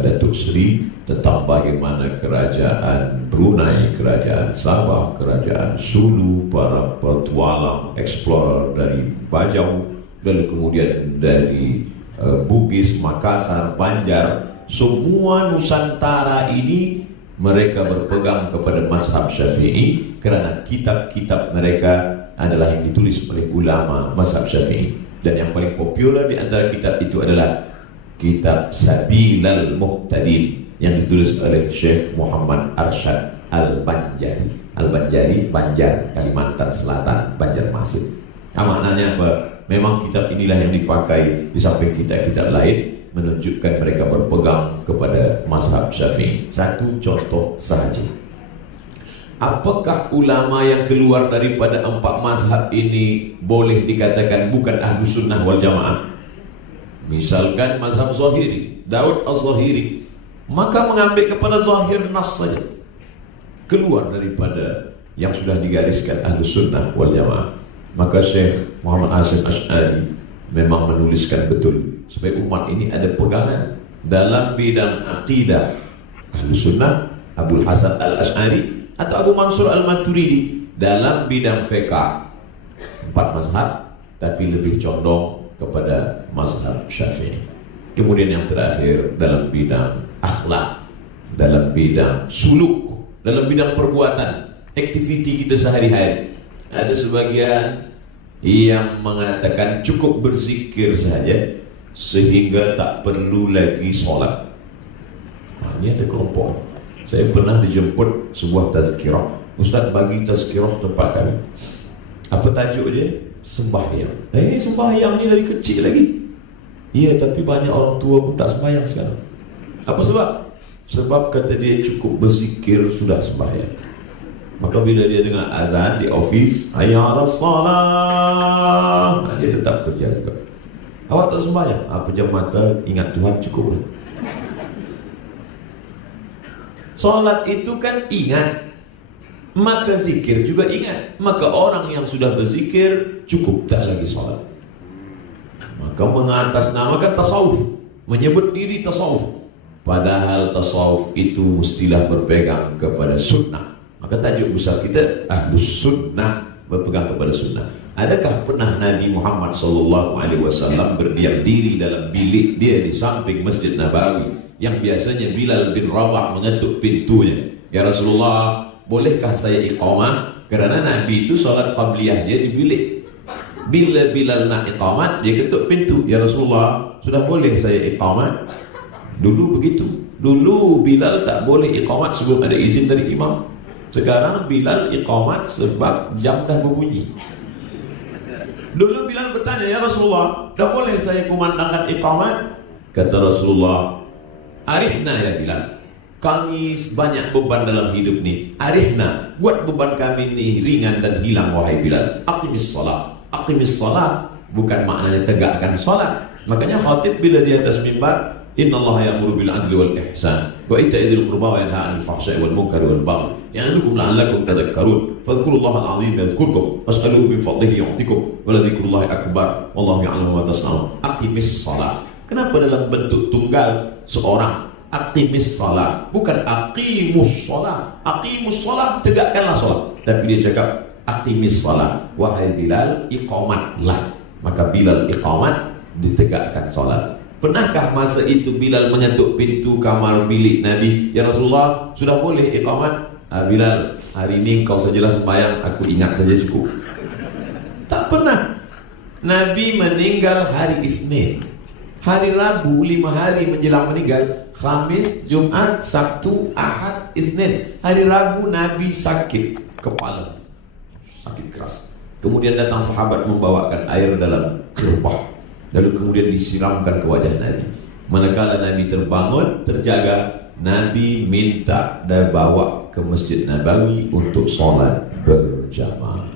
Datuk Seri tentang bagaimana kerajaan Brunei, kerajaan Sabah, kerajaan Sulu, para petualang explorer dari Bajau, lalu kemudian dari Bugis, Makassar, Banjar, semua Nusantara ini mereka berpegang kepada mazhab Syafi'i kerana kitab-kitab mereka adalah yang ditulis oleh ulama mazhab Syafi'i. Dan yang paling popular di antara kitab itu adalah kitab Sabilal Muhtadin yang ditulis oleh Syekh Muhammad Arsyad Al-Banjari. Al-Banjari, Banjar, Kalimantan Selatan, Banjarmasin. Maknanya apa? Memang kitab inilah yang dipakai di samping kitab-kitab lain, menunjukkan mereka berpegang kepada mazhab Syafi'i. Satu contoh sahaja. Apakah ulama yang keluar daripada 4 mazhab ini boleh dikatakan bukan ahlu sunnah wal jamaah? Misalkan mazhab Zahiri, Daud Az-Zahiri, maka mengambil kepada zahir nas saja, keluar daripada yang sudah digariskan ahlu sunnah wal jamaah. Maka Syekh Muhammad Hasan Asy'ari memang menuliskan betul supaya umat ini ada pegangan dalam bidang akidah. Ahlu sunnah Abu Hasan Al-Asy'ari atau Abu Mansur Al-Maturidi. Dalam bidang fiqh 4 mazhab, tapi lebih condong kepada mazhab Syafi'i. Kemudian yang terakhir dalam bidang akhlak, dalam bidang suluk, dalam bidang perbuatan, aktiviti kita sehari-hari. Ada sebagian yang mengatakan cukup berzikir saja sehingga tak perlu lagi solat. Ini ada kelompok. Saya pernah dijemput sebuah tazkirah. Ustaz bagi tazkirah tempat kami. Apa tajuk dia? Sembahyang. Sembahyang ni dari kecil lagi. Iya, tapi banyak orang tua pun tak sembahyang sekarang. Apa sebab? Sebab kata dia cukup berzikir sudah sembahyang. Maka bila dia dengar azan di office, hayya 'alas salah, dia tetap kerja juga. Awak tak sembahyang? Pejam mata, ingat Tuhan, cukup lah. Salat itu kan ingat, maka zikir juga ingat. Maka orang yang sudah berzikir cukup tak lagi salat. Maka mengatasnamakan tasawuf, menyebut diri tasawuf, padahal tasawuf itu mestilah berpegang kepada sunnah. Maka tajuk besar kita Ahlus Sunnah, berpegang kepada sunnah. Adakah pernah Nabi Muhammad SAW berdiam diri dalam bilik dia di samping Masjid Nabawi yang biasanya Bilal bin Rabah mengetuk pintunya? Ya Rasulullah, bolehkah saya iqamah? Kerana Nabi itu solat qabliyah dia di bilik. Bila Bilal nak iqamat, dia ketuk pintu. Ya Rasulullah, sudah boleh saya iqamat? Dulu begitu. Dulu Bilal tak boleh iqamat sebelum ada izin dari imam. Sekarang Bilal iqamat sebab jam dah berbunyi. Dulu Bilal bertanya, ya Rasulullah, dah boleh saya kumandangkan iqamat? Kata Rasulullah, arihna ya Bilal, kami banyak beban dalam hidup ni. Arihna, buat beban kami ni ringan dan hilang wahai Bilal. Aqimis salat. Aqimis salat bukan maknanya tegakkan salat. Makanya khatib bila di atas mimbar, innallaha ya'muru bil 'adli wal ihsan wa ita'i dzil qurba wa yanha 'anil fahsya'i wal munkari wal baghi ya'idzukum la'allakum tadhakkarun fadhkurullaha al-'azim yadhkurkum was'aluhu min fadlihi yu'tikum wa la dzikrullahi akbar wallahu ya'lamu ma tasna'un. Aqimis shalah. Kenapa dalam bentuk tunggal seorang aqimis salat, bukan aqimus salat. Aqimus salat, tegakkanlah salat. Tapi dia cakap aqimis salat, wahai Bilal, iqamatlah. Maka Bilal iqamat, ditegakkan salat. Pernahkah masa itu Bilal mengetuk pintu kamar bilik Nabi, ya Rasulullah, sudah boleh iqamat? Bilal, hari ini kau sajalah sembahyang, aku ingat saja cukup. Tak pernah. Nabi meninggal hari Isnin, hari Rabu 5 hari menjelang meninggal, Khamis, Jumat, Sabtu, Ahad, Isnin. Hari Rabu Nabi sakit kepala, sakit keras. Kemudian datang sahabat membawakan air dalam kerbah, lalu kemudian disiramkan ke wajah Nabi. Manakala Nabi terbangun, terjaga, Nabi minta dan bawa ke Masjid Nabawi untuk sholat berjamaah.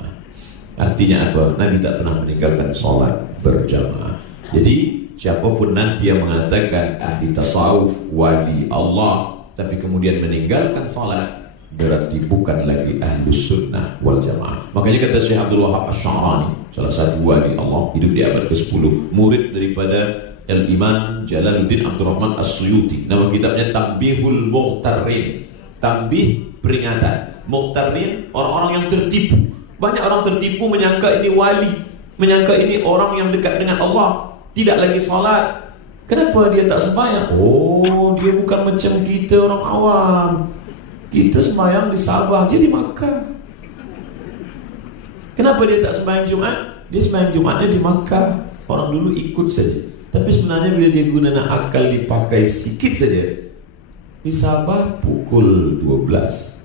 Artinya apa? Nabi tak pernah meninggalkan sholat berjamaah. Jadi siapapun nanti yang mengatakan ahli tasawuf, wali Allah, tapi kemudian meninggalkan sholat, berarti bukan lagi ahlus sunnah wal jamaah. Makanya kata Syekh Abdul Wahab Asy-Sya'rani, salah satu wali Allah, hidup di abad ke-10, murid daripada Al-Imam Jalaluddin Abdurrahman As-Suyuti. Nama kitabnya Tanbihul Mughtarrin. Tanbih, peringatan. Mughtarrin, orang-orang yang tertipu. Banyak orang tertipu menyangka ini wali, menyangka ini orang yang dekat dengan Allah, tidak lagi salat. Kenapa dia tak sembahyang? Oh, dia bukan macam kita orang awam. Kita sembahyang di Sabah, dia di Makkah. Kenapa dia tak sembahyang Jumat? Dia sembahyang Jumatnya di Makkah. Orang dulu ikut saja. Tapi sebenarnya bila dia guna akal dipakai sikit saja, di Sabah pukul 12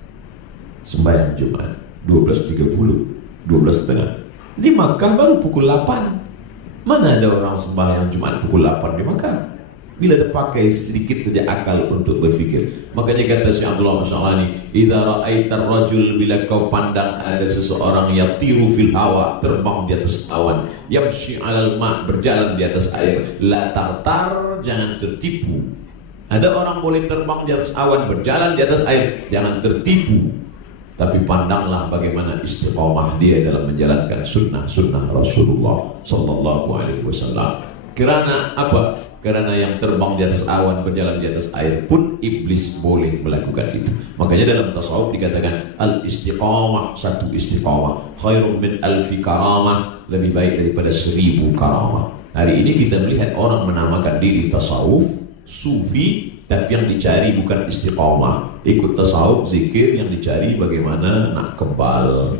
sembahyang Jumat, 12.30, 12.30. Di Makkah baru pukul 8. Mana ada orang sembahyang Jumat pukul 8 di Makkah? Bila dia pakai sedikit saja akal untuk berfikir. Makanya kata Syekh Abdullah Masya'alani, idza ra'aitar rajul, bila kau pandang ada seseorang yang tiru fil hawa, terbang di atas awan, yamshi 'alal ma', berjalan di atas air, la tartar, jangan tertipu. Ada orang boleh terbang di atas awan, berjalan di atas air, jangan tertipu. Tapi pandanglah bagaimana istiqamah dia dalam menjalankan sunnah Rasulullah sallallahu alaihi wasallam. Kerana apa? Karena yang terbang di atas awan, berjalan di atas air pun iblis boleh melakukan itu. Makanya dalam tasawuf dikatakan al-istiqamah, satu istiqamah khairun min alfi karamah, lebih baik daripada 1000 karamah. Hari ini kita melihat orang menamakan diri tasawuf, sufi, tapi yang dicari bukan istiqamah. Ikut tasawuf, zikir, yang dicari bagaimana nak kebal,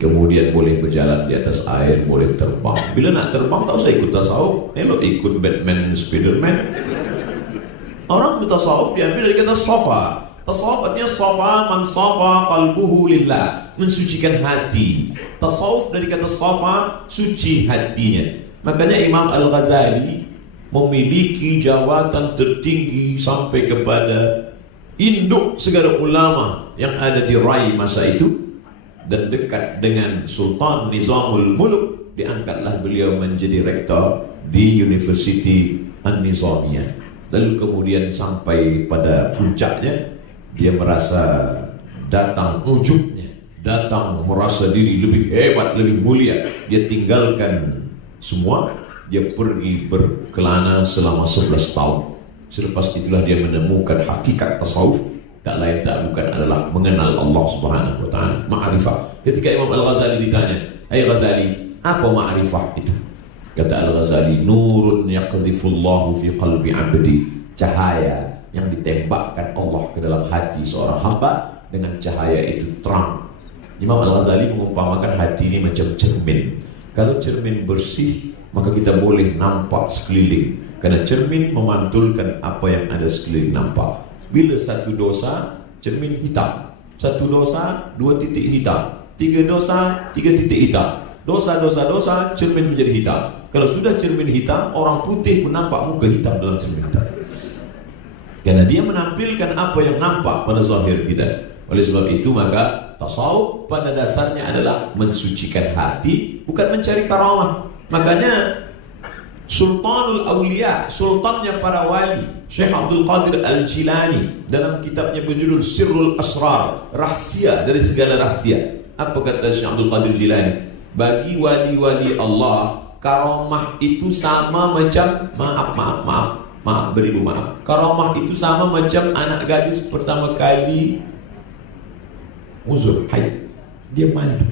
kemudian boleh berjalan di atas air, boleh terbang. Bila nak terbang tak usah ikut tasawuf, elok ikut Batman, Spiderman. Orang bertasawuf diambil dari kata safa. Tasawuf artinya safa, man safa qalbuhu lillah, mensucikan hati. Tasawuf dari kata safa, suci hatinya. Makanya Imam Al-Ghazali memiliki jawatan tertinggi sampai kepada induk segala ulama yang ada di Rai masa itu, dan dekat dengan Sultan Nizamul Muluk. Diangkatlah beliau menjadi rektor di University An-Nizamiyah. Lalu kemudian sampai pada puncaknya, dia merasa datang ujubnya, datang merasa diri lebih hebat, lebih mulia. Dia tinggalkan semua, dia pergi berkelana selama 11 tahun. Selepas itulah dia menemukan hakikat tasawuf. Tak lain tak bukan adalah mengenal Allah Subhanahu wa taala, ma'rifah. Ketika Imam Al-Ghazali ditanya, "Hai Ghazali, apa ma'rifah itu?" Kata Al-Ghazali, "Nurun yaqdhifullahu fi qalbi 'abdi." Cahaya yang ditembakkan Allah ke dalam hati seorang hamba, dengan cahaya itu terang. Imam Al-Ghazali mengumpamakan hati ini macam cermin. Kalau cermin bersih, maka kita boleh nampak sekeliling, karena cermin memantulkan apa yang ada sekeliling nampak. Bila satu dosa, cermin hitam. Satu dosa, 2 titik hitam. 3 dosa, 3 titik hitam. Dosa, cermin menjadi hitam. Kalau sudah cermin hitam, orang putih pun nampak muka hitam dalam cermin hitam. Karena dia menampilkan apa yang nampak pada zahir kita. Oleh sebab itu maka tasawuf pada dasarnya adalah mensucikan hati, bukan mencari karamah. Makanya Sultanul Awliya, sultannya para wali, Syekh Abdul Qadir Al-Jilani, dalam kitabnya berjudul Sirrul Asrar, rahsia dari segala rahsia. Apa kata Syekh Abdul Qadir Jilani? Bagi wali-wali Allah, karamah itu sama macam maaf. maaf, beribu maaf. Karamah itu sama macam anak gadis pertama kali uzur haid, dia malu.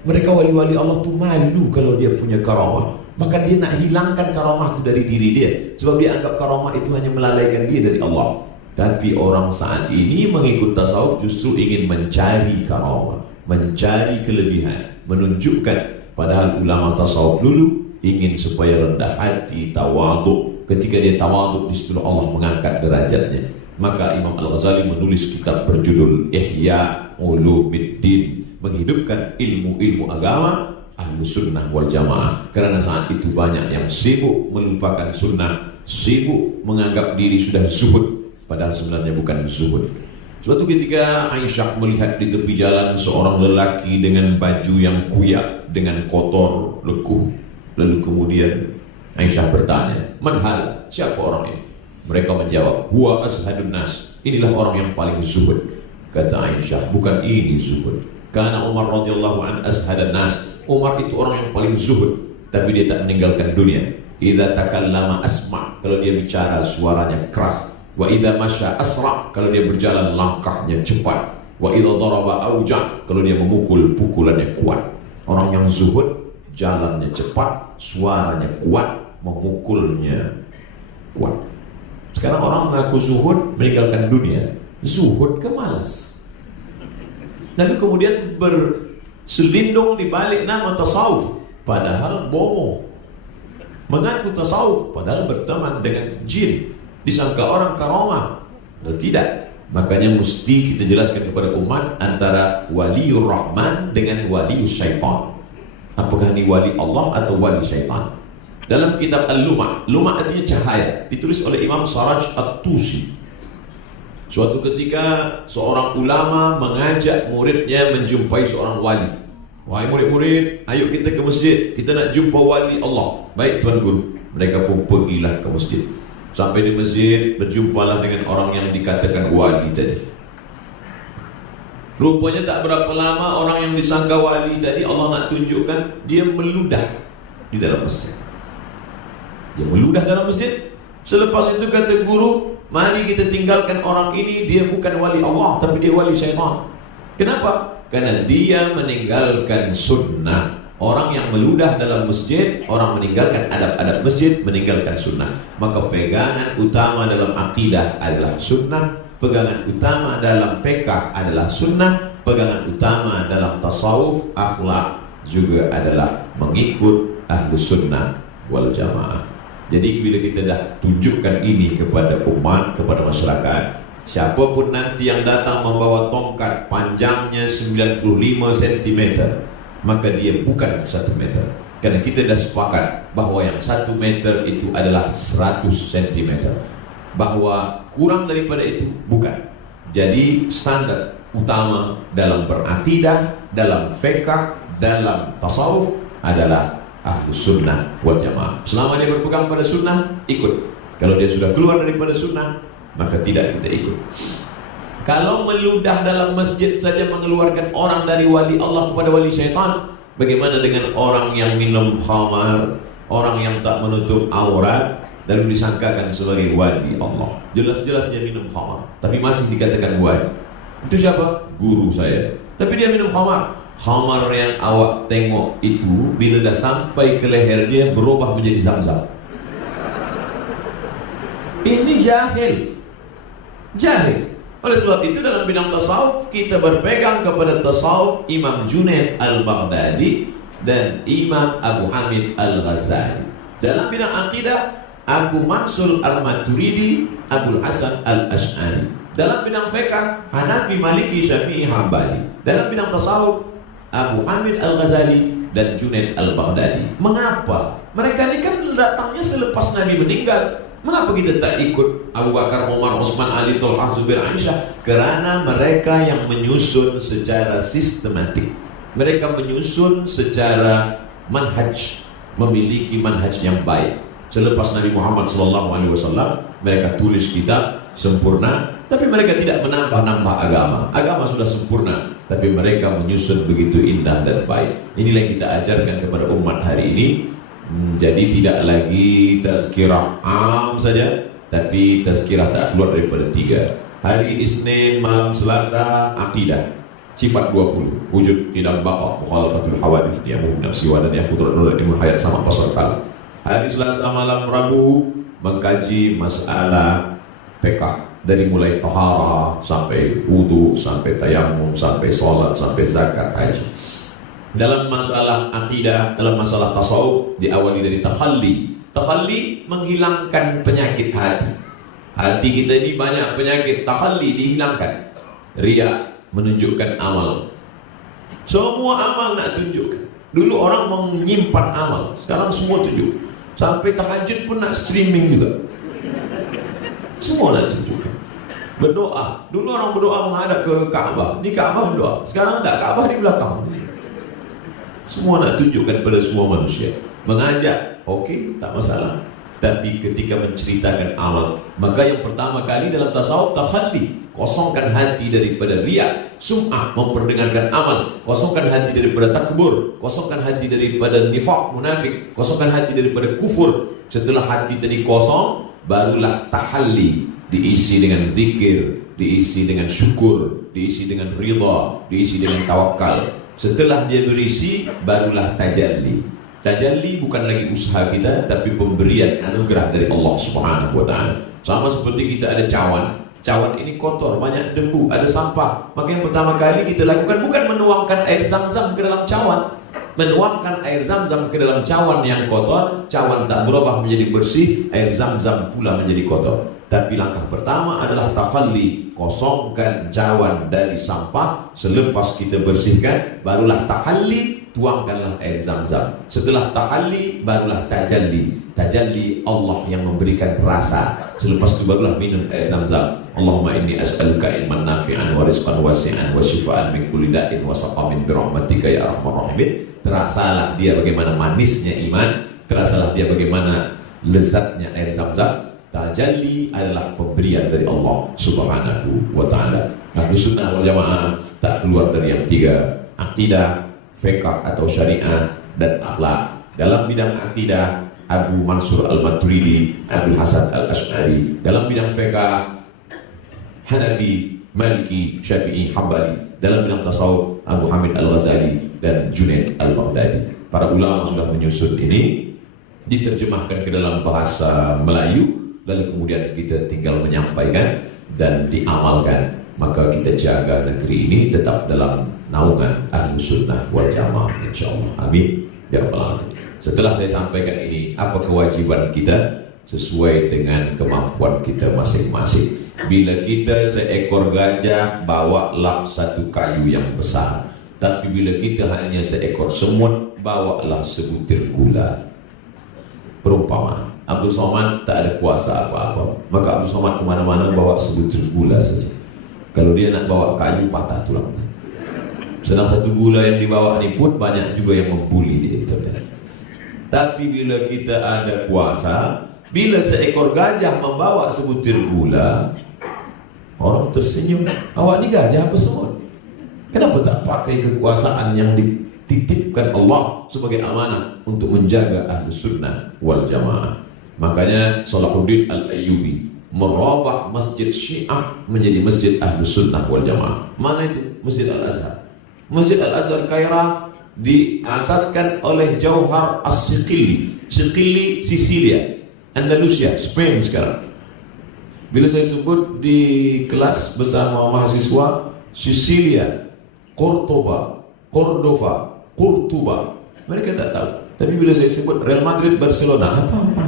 Mereka wali-wali Allah tuh malu kalau dia punya karamah. Bahkan dia nak hilangkan karamah itu dari diri dia, sebab dia anggap karamah itu hanya melalaikan dia dari Allah. Tapi orang saat ini mengikut tasawuf justru ingin mencari karamah, mencari kelebihan, menunjukkan. Padahal ulama tasawuf dulu ingin supaya rendah hati, tawaduk. Ketika dia tawaduk, di situ Allah mengangkat derajatnya. Maka Imam Al-Ghazali menulis kitab berjudul Ihya Ulumuddin, menghidupkan ilmu-ilmu agama Ahlus Sunnah wal Jamaah. Karena saat itu banyak yang sibuk melupakan sunnah, sibuk menganggap diri sudah zuhud, padahal sebenarnya bukan zuhud. Suatu ketika Aisyah melihat di tepi jalan seorang lelaki dengan baju yang kuyak, dengan kotor, lekuh. Lalu kemudian Aisyah bertanya, "Man hal? Siapa orang ini?" Mereka menjawab, "Huwa azhadun nas." Inilah orang yang paling zuhud. Kata Aisyah, "Bukan ini zuhud. Karena Umar radhiyallahu an azhadan nas." Umar itu orang yang paling zuhud, tapi dia tak meninggalkan dunia. Idza takallama asma, kalau dia bicara suaranya keras. Wa idza masya asra, kalau dia berjalan langkahnya cepat. Wa idza daraba auja, kalau dia memukul pukulannya kuat. Orang yang zuhud jalannya cepat, suaranya kuat, memukulnya kuat. Sekarang orang mengaku zuhud meninggalkan dunia. Zuhud ke malas. Lalu kemudian berselindung di balik nama tasawuf, padahal bohong. Mengaku tasawuf padahal berteman dengan jin. Disangka orang karamah, tidak. Makanya mesti kita jelaskan kepada umat antara waliur rahman dengan walius syaitan. Apakah ini wali Allah atau wali syaitan? Dalam kitab Al-Lumah, Lumah artinya cahaya, ditulis oleh Imam Saraj At-Tusi. Suatu ketika seorang ulama mengajak muridnya menjumpai seorang wali. "Wahai murid-murid, ayo kita ke masjid, kita nak jumpa wali Allah." "Baik Tuan Guru." Mereka pun pergilah ke masjid. Sampai di masjid, berjumpalah dengan orang yang dikatakan wali tadi. Rupanya tak berapa lama orang yang disangka wali tadi, Allah nak tunjukkan, dia meludah di dalam masjid. Dia meludah dalam masjid. Selepas itu kata guru, "Mari kita tinggalkan orang ini, dia bukan wali Allah, tapi dia wali syaitan." Kenapa? Karena dia meninggalkan sunnah. Orang yang meludah dalam masjid, orang meninggalkan adab-adab masjid, meninggalkan sunnah. Maka pegangan utama dalam akidah adalah sunnah, pegangan utama dalam fiqh adalah sunnah, pegangan utama dalam tasawuf, akhlak juga adalah mengikut Ahlus Sunnah wal Jamaah. Jadi bila kita dah tunjukkan ini kepada umat, kepada masyarakat, siapapun nanti yang datang membawa tongkat panjangnya 95 cm, maka dia bukan 1 meter. Karena kita dah sepakat bahwa yang 1 meter itu adalah 100 cm, bahwa kurang daripada itu bukan. Jadi standar utama dalam berakidah, dalam fiqh, dalam tasawuf adalah Ahlus Sunnah wal Jamaah. Selama dia berpegang pada sunnah, ikut. Kalau dia sudah keluar daripada sunnah, maka tidak kita ikut. Kalau meludah dalam masjid saja mengeluarkan orang dari wali Allah kepada wali syaitan, bagaimana dengan orang yang minum khamar, orang yang tak menutup aurat, lalu disangkakan sebagai wali Allah? Jelas-jelas dia minum khamar, tapi masih dikatakan wali. Itu siapa? Guru saya. Tapi dia minum khamar. Khamar yang awak tengok itu, bila dah sampai ke leher dia, berubah menjadi zam-zam. Ini jahil. Jahil. Oleh sebab itu dalam bidang tasawuf kita berpegang kepada tasawuf Imam Junaid Al-Baghdadi dan Imam Abu Hamid Al-Ghazali. Dalam bidang akidah Abu Mansur Al-Maturidi, Abul Hasan Al-Ash'ari. Dalam bidang fiqh Hanafi, Maliki, Syafi'i, Hambali. Dalam bidang tasawuf Abu Hamid Al-Ghazali dan Junaid Al-Baghdadi. Mengapa? Mereka ini kan datangnya selepas Nabi meninggal. Mengapa kita tak ikut Abu Bakar, Umar, Utsman, Ali, Thalhah, Zubair, Aisyah? Karena mereka yang menyusun secara sistematik. Mereka menyusun secara manhaj, memiliki manhaj yang baik. Selepas Nabi Muhammad SAW, mereka tulis kitab sempurna, tapi mereka tidak menambah-nambah agama. Agama sudah sempurna, tapi mereka menyusun begitu indah dan baik. Inilah yang kita ajarkan kepada umat hari ini. Jadi tidak lagi tazkirah am saja, tapi tazkirah tak keluar daripada 3. Hari Isnin malam Selasa akidah sifat 20 wujud tidak baqa mukhalafatul hawadits diamu nafsi wa dan yaqudrat ilmu hayat sama pasal kal. Hari Selasa malam Rabu mengkaji masalah fiqh dari mulai taharah sampai wudu sampai tayammum sampai salat sampai zakat haji. Dalam masalah akidah, dalam masalah tasawuf diawali dari takhalli. Takhalli menghilangkan penyakit hati. Hati kita ini banyak penyakit, takhalli dihilangkan. Riya menunjukkan amal. Semua amal nak tunjukkan. Dulu orang menyimpan amal, sekarang semua tunjuk. Sampai tahajud pun nak streaming juga. Semua nak tunjukkan. Berdoa. Dulu orang berdoa menghadap ke Ka'bah. Ni Ka'bah berdoa. Sekarang tak, Ka'bah di belakang. Semua nak tunjukkan pada semua manusia. Mengajak, okey, tak masalah. Tapi ketika menceritakan amal, maka yang pertama kali dalam tasawuf takhalli, kosongkan hati daripada riya, sum'ah, memperdengarkan amal, kosongkan hati daripada takbur, kosongkan hati daripada nifaq, munafik, kosongkan hati daripada kufur. Setelah hati tadi kosong, barulah tahalli, diisi dengan zikir, diisi dengan syukur, diisi dengan ridha, diisi dengan tawakal. Setelah dia berisi, barulah tajalli. Tajalli bukan lagi usaha kita, tapi pemberian anugerah dari Allah Subhanahu wa ta'ala. Sama seperti kita ada cawan. Cawan ini kotor, banyak debu, ada sampah. Maka yang pertama kali kita lakukan bukan menuangkan air zam-zam ke dalam cawan. Menuangkan air zam-zam ke dalam cawan yang kotor, cawan tak berubah menjadi bersih, air zam-zam pula menjadi kotor. Tapi langkah pertama adalah takhalli, kosongkan cawan dari sampah. Selepas kita bersihkan, barulah tahalli, tuangkanlah air zam-zam. Setelah tahalli, barulah tajalli. Tajalli Allah yang memberikan rasa. Selepas itu barulah minum air zam-zam. Allahumma inni as'aluka ilman nafi'an wa rizqan wasi'an wa shifaan min kulli da'in wa saqamin birahmatika ya arhamar rahimin. Terasalah dia bagaimana manisnya iman, terasalah dia bagaimana lezatnya air zam-zam. Tajalli adalah pemberian dari Allah Subhanahu wa ta'ala. Ahlus Sunnah wal Jamaah tak keluar dari yang 3: akidah, fiqh atau syariat, dan akhlak. Dalam bidang akidah, Abu Mansur Al-Maturidi, Abu Hasan Al-Ash'ari. Dalam bidang fiqh, Hanafi, Maliki, Syafi'i, Hambali. Dalam bidang tasawuf, Abu Hamid Al-Ghazali dan Junaid Al-Baghdadi. Para ulama sudah menyusun ini, diterjemahkan ke dalam bahasa Melayu, lalu kemudian kita tinggal menyampaikan dan diamalkan. Maka kita jaga negeri ini tetap dalam naungan Ahlus Sunnah wal Jamaah, insyaallah. Amin ya rabbal alamin. Setelah saya sampaikan ini, apa kewajiban kita sesuai dengan kemampuan kita masing-masing. Bila kita seekor gajah, bawalah satu kayu yang besar. Tapi bila kita hanya seekor semut, bawalah sebutir gula. Perumpamaan, Abdul Somad tak ada kuasa apa-apa, maka Abdul Somad kemana-mana bawa sebutir gula saja. Kalau dia nak bawa kayu, patah tulang. Sedang satu gula yang dibawa ini pun banyak juga yang membuli di internet. Tapi bila kita ada kuasa, bila seekor gajah membawa sebutir gula, orang tersenyum. Awak ni gajah apa semua? Kenapa tak pakai kekuasaan yang dititipkan Allah sebagai amanah untuk menjaga Ahlus Sunnah wal Jamaah? Makanya Salahuddin Al-Ayyubi merubah masjid Syiah menjadi masjid Ahlus Sunnah wal Jamaah. Mana itu? Masjid Al-Azhar. Masjid Al-Azhar Kairah diasaskan oleh Jauhar As-Siqili. Siqili, Sisilia, Andalusia, Spain sekarang. Bila saya sebut di kelas bersama mahasiswa, Sisilia, Cordoba, Cordoba, mereka tak tahu. Tapi bila saya sebut Real Madrid, Barcelona, apa-apa.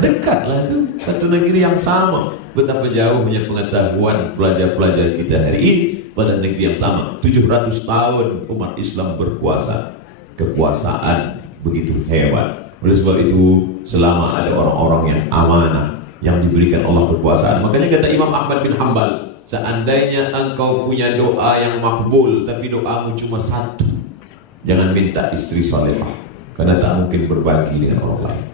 Dekatlah itu, satu negeri yang sama. Betapa jauhnya pengetahuan pelajar-pelajar kita hari ini pada negeri yang sama. 700 tahun umat Islam berkuasa. Kekuasaan begitu hebat. Oleh sebab itu, selama ada orang-orang yang amanah, yang diberikan Allah kekuasaan. Makanya kata Imam Ahmad bin Hanbal, seandainya engkau punya doa yang makbul, tapi doamu cuma satu, jangan minta istri salihah, karena tak mungkin berbagi dengan orang lain.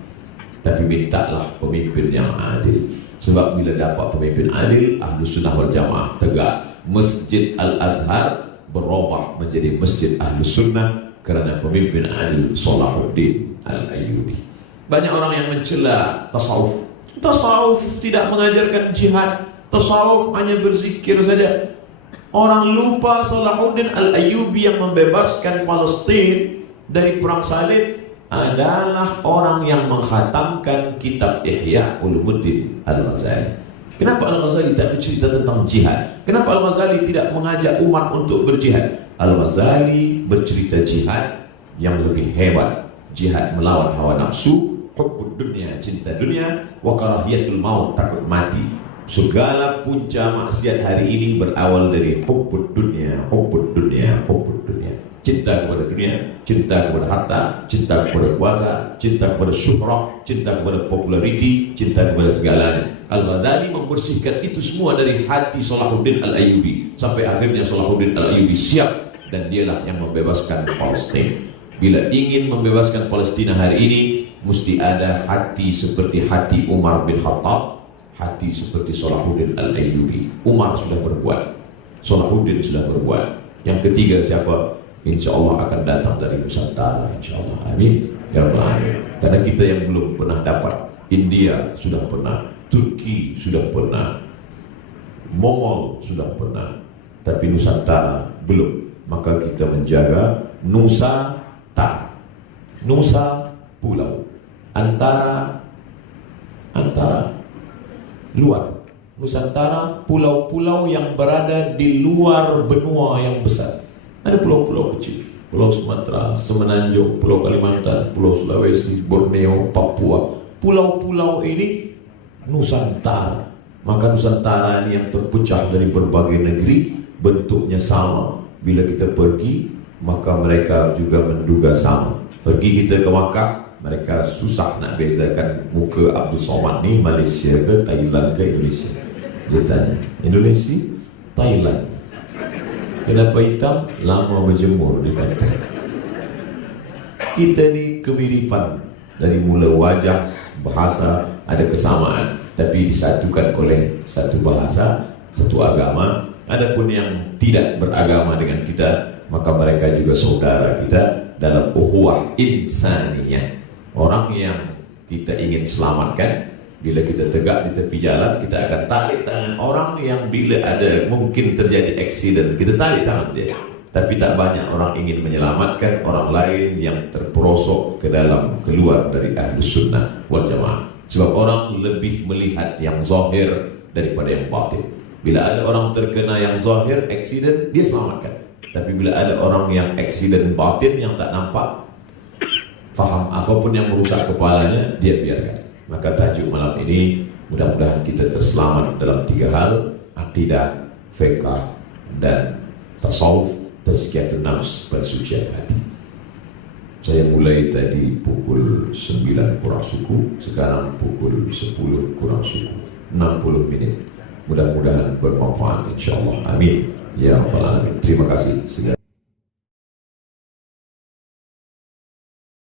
Tapi mintalah pemimpin yang adil. Sebab bila dapat pemimpin adil, Ahlus Sunnah wal Jamaah tegak. Masjid Al-Azhar berubah menjadi Masjid Ahlus Sunnah. kerana pemimpin Salahuddin Al-Ayyubi. Banyak orang yang mencela tasawuf. Tasawuf tidak mengajarkan jihad. Tasawuf hanya berzikir saja. Orang lupa Salahuddin Al-Ayyubi yang membebaskan Palestin dari perang salib adalah orang yang menghatamkan kitab Ihya Ulumuddin Al-Ghazali. Kenapa Al-Ghazali tak bercerita tentang jihad? Kenapa Al-Ghazali tidak mengajak umat untuk berjihad? Al-Ghazali bercerita jihad yang lebih hebat. Jihad melawan hawa nafsu, hubbud dunia, cinta dunia, wa karahiyatul maut, takut mati. Segala punca maksiat hari ini berawal dari hubbud dunia, hubbud dunia, hubbud dunia. Cinta kepada dunia, cinta kepada harta, cinta kepada kuasa, cinta kepada syuhrah, cinta kepada populariti, cinta kepada segalanya. Al-Ghazali membersihkan itu semua dari hati Salahuddin Al-Ayyubi, sampai akhirnya Salahuddin Al-Ayyubi siap, dan dialah yang membebaskan Palestina. Bila ingin membebaskan Palestina hari ini, mesti ada hati seperti hati Umar bin Khattab, hati seperti Salahuddin Al-Ayyubi. Umar sudah berbuat, Salahuddin sudah berbuat. Yang ketiga siapa? Insya Allah akan datang dari Nusantara, insya Allah. Amin ya rabbal alamin. Karena kita yang belum pernah dapat, India sudah pernah, Turki sudah pernah, Mongol sudah pernah, tapi Nusantara belum. Maka kita menjaga Nusantara, Nusa pulau, antara luar. Nusantara pulau-pulau yang berada di luar benua yang besar. Ada pulau-pulau kecil, Pulau Sumatera, Semenanjung, Pulau Kalimantan, Pulau Sulawesi, Borneo, Papua. Pulau-pulau ini Nusantara. Maka Nusantara ini yang terpecah dari berbagai negeri, bentuknya sama. Bila kita pergi, maka mereka juga menduga sama. Pergi kita ke Makkah, mereka susah nak bezakan muka Abdul Somad ni Malaysia ke Thailand ke Indonesia. Dia tanya, Indonesia, Thailand. Kenapa hitam? Lama berjemur di pantai. Kita ni kemiripan, dari mula wajah, bahasa ada kesamaan, tapi disatukan oleh satu bahasa, satu agama. Adapun yang tidak beragama dengan kita, maka mereka juga saudara kita dalam ukhuwah insaniyah. Orang yang kita ingin selamatkan, bila kita tegak di tepi jalan, kita akan tarik tangan orang yang bila ada mungkin terjadi aksiden, kita tarik tangan dia. Tapi tak banyak orang ingin menyelamatkan orang lain yang terperosok ke dalam, keluar dari Ahlus Sunnah wal Jamaah. Sebab orang lebih melihat yang zahir daripada yang batin. Bila ada orang terkena yang zahir, aksiden, dia selamatkan. Tapi bila ada orang yang aksiden batin yang tak nampak, faham apapun yang merusak kepalanya, dia biarkan. Maka tajuk malam ini, mudah-mudahan kita terselamat dalam 3 hal: akidah, fiqh, dan tasawuf, tazkiyatun nafs, pensucian hati. Saya mulai tadi pukul 9 kurang suku, sekarang pukul 10 kurang suku, 60 menit. Mudah-mudahan bermanfaat, insyaAllah. Amin ya rabbal alamin. Terima kasih segala.